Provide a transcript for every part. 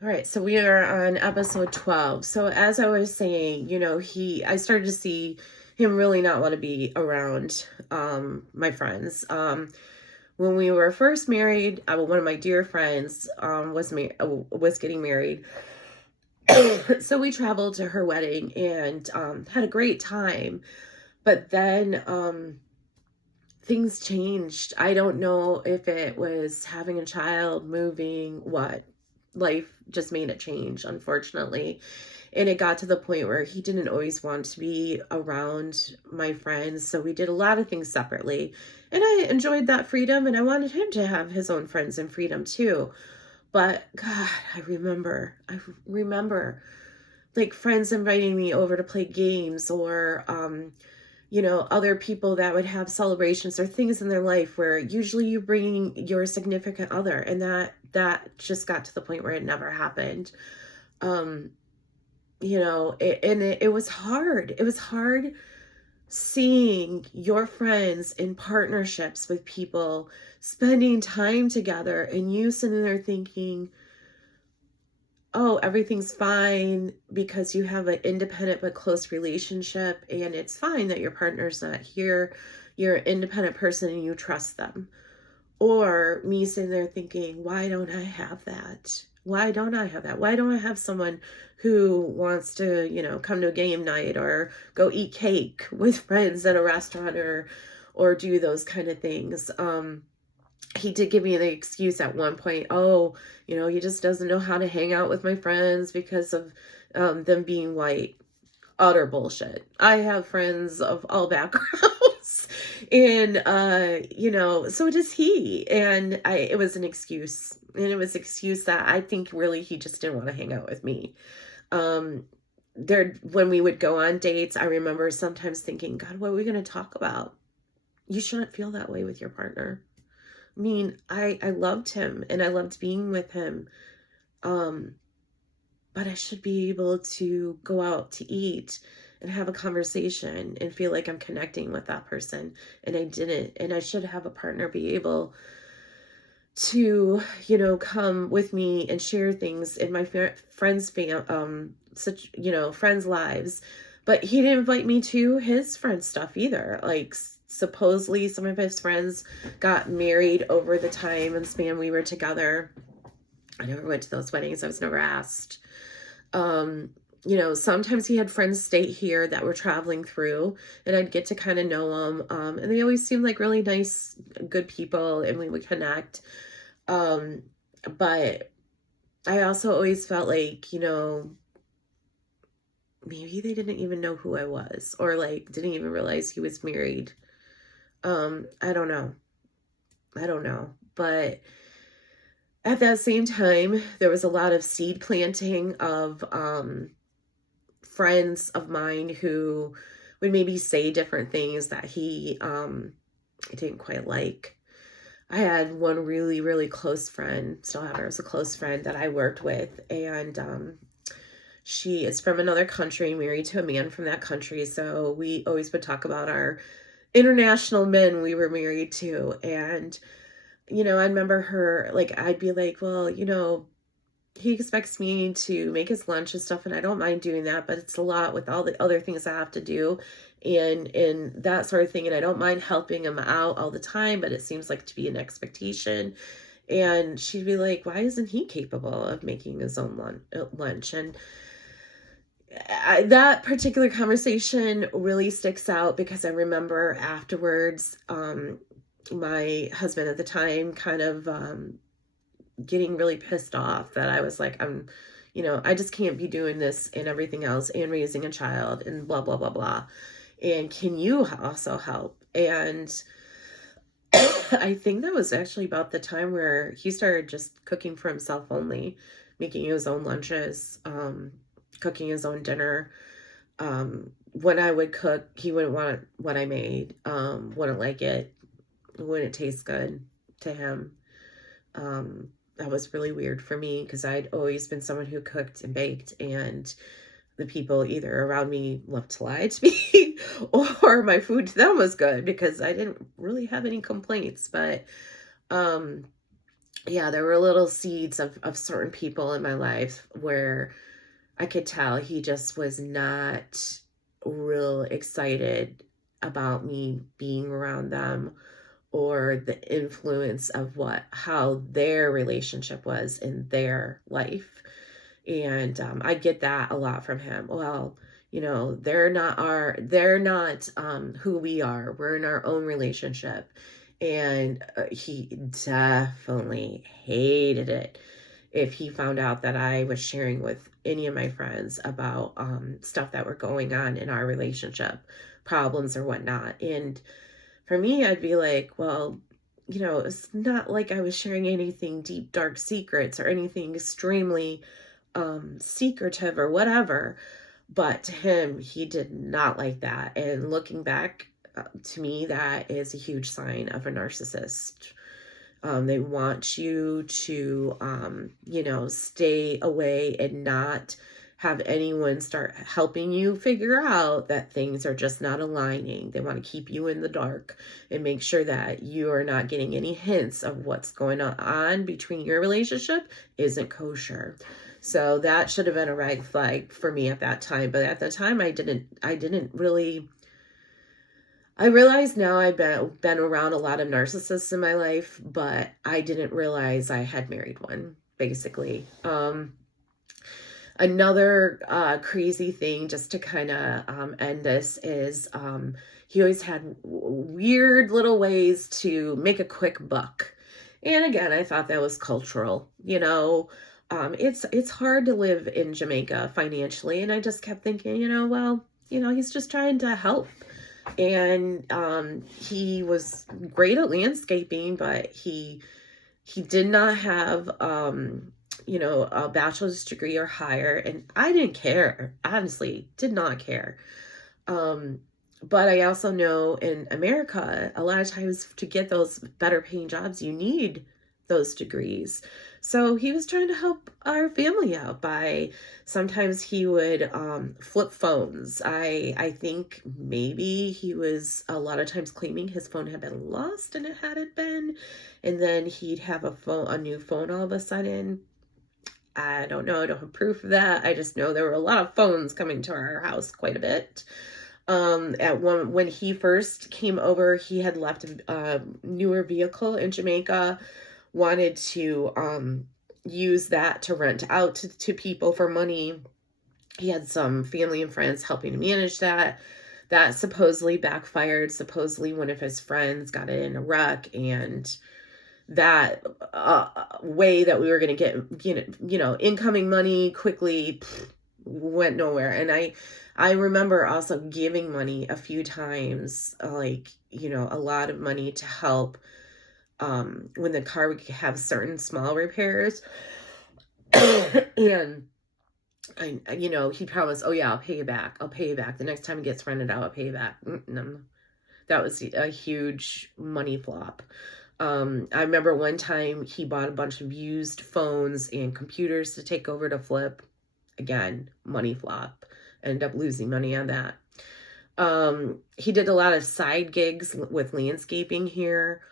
All right, so we are on episode 12. So as I was saying, I started to see him really not want to be around my friends. When we were first married, one of my dear friends was getting married. So we traveled to her wedding and had a great time. But then things changed. I don't know if it was having a child, moving, what. Life just made it change, unfortunately. And it got to the point where he didn't always want to be around my friends. So we did a lot of things separately. And I enjoyed that freedom, and I wanted him to have his own friends and freedom too. But God, I remember like friends inviting me over to play games, or other people that would have celebrations or things in their life where usually you bring your significant other, and that just got to the point where it never happened. um it was hard. It was hard seeing your friends in partnerships with people, spending time together, and you sitting there thinking, oh, everything's fine because you have an independent but close relationship, and it's fine that your partner's not here. You're an independent person and you trust them. Or me sitting there thinking, why don't I have that? Why don't I have that? Why don't I have someone who wants to, come to a game night or go eat cake with friends at a restaurant, or do those kind of things? He did give me the excuse at one point, oh, he just doesn't know how to hang out with my friends because of them being white. Utter bullshit. I have friends of all backgrounds. And so does he. And it was an excuse. And it was an excuse that I think really he just didn't want to hang out with me. um when we would go on dates, I remember sometimes thinking, God, what are we going to talk about? You shouldn't feel that way with your partner. I mean, I loved him and I loved being with him. Um, but I should be able to go out to eat and have a conversation and feel like I'm connecting with that person. And I didn't. And I should have a partner be able to, come with me and share things in my friends' lives. But he didn't invite me to his friends' stuff either. Like, supposedly some of his friends got married over the time and span we were together. I never went to those weddings. I was never asked. Sometimes he had friends stay here that were traveling through, and I'd get to kind of know them. And they always seemed like really nice, good people, and we would connect. But I also always felt like, maybe they didn't even know who I was, or like didn't even realize he was married. I don't know. I don't know. But at that same time, there was a lot of seed planting of friends of mine who would maybe say different things that he didn't quite like. I had one really, really close friend, still have her as a close friend, that I worked with, and she is from another country, married to a man from that country, so we always would talk about our international men we were married to. And I remember her, like, I'd be like, well, he expects me to make his lunch and stuff, and I don't mind doing that, but it's a lot with all the other things I have to do and that sort of thing. And I don't mind helping him out all the time, but it seems like to be an expectation. And she'd be like, why isn't he capable of making his own lunch? And that particular conversation really sticks out because I remember afterwards, my husband at the time kind of getting really pissed off that I was like, I just can't be doing this and everything else and raising a child and blah, blah, blah, blah. And can you also help? And I think that was actually about the time where he started just cooking for himself only, making his own lunches, cooking his own dinner. When I would cook, he wouldn't want what I made, wouldn't like it, wouldn't taste good to him. That was really weird for me because I'd always been someone who cooked and baked, and the people either around me loved to lie to me or my food to them was good because I didn't really have any complaints. But yeah, there were little seeds of certain people in my life where I could tell he just was not real excited about me being around them, or the influence of how their relationship was in their life. And I get that a lot from him. Well, they're not who we are. We're in our own relationship. And he definitely hated it if he found out that I was sharing with any of my friends about stuff that were going on in our relationship, problems or whatnot. And for me, I'd be like, well, it's not like I was sharing anything deep, dark secrets or anything extremely secretive or whatever. But to him, he did not like that. And looking back, to me, that is a huge sign of a narcissist. They want you to, stay away and not have anyone start helping you figure out that things are just not aligning. They want to keep you in the dark and make sure that you are not getting any hints of what's going on between your relationship isn't kosher. So that should have been a red flag for me at that time. But at the time, I didn't really. I realize now I've been around a lot of narcissists in my life, but I didn't realize I had married one, basically. Another crazy thing, just to kind of end this, is he always had weird little ways to make a quick buck. And again, I thought that was cultural. It's hard to live in Jamaica financially, and I just kept thinking, well, he's just trying to help. And he was great at landscaping, but he did not have a bachelor's degree or higher, and I didn't care. Honestly, did not care. But I also know in America, a lot of times to get those better paying jobs, you need those degrees. So he was trying to help our family out by, sometimes he would flip phones. I think maybe he was a lot of times claiming his phone had been lost, and it hadn't been. And then he'd have a new phone all of a sudden. I don't know. I don't have proof of that. I just know there were a lot of phones coming to our house quite a bit. When he first came over, he had left a newer vehicle in Jamaica, wanted to use that to rent out to people for money. He had some family and friends helping to manage that. That supposedly backfired. Supposedly one of his friends got in a wreck, and that way that we were going to get, incoming money quickly went nowhere. And I remember also giving money a few times, a lot of money to help when the car would have certain small repairs. And he promised, oh yeah, I'll pay you back. The next time it gets rented out, I'll pay you back. No. That was a huge money flop. I remember one time he bought a bunch of used phones and computers to take over to flip. Again, money flop. Ended up losing money on that. He did a lot of side gigs with landscaping here.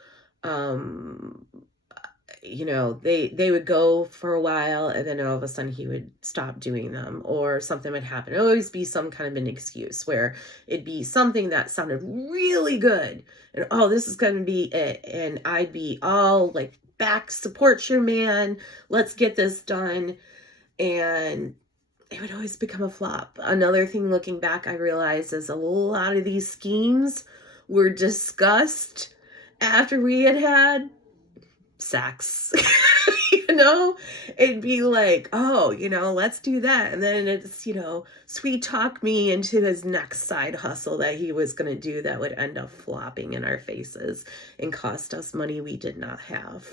They would go for a while, and then all of a sudden he would stop doing them, or something would happen. It would always be some kind of an excuse where it'd be something that sounded really good, and oh, this is going to be it. And I'd be all like, back, support your man, let's get this done. And it would always become a flop. Another thing looking back, I realized is a lot of these schemes were discussed after we had sex. It'd be like, oh, let's do that. And then it's, sweet talk me into his next side hustle that he was going to do that would end up flopping in our faces and cost us money we did not have.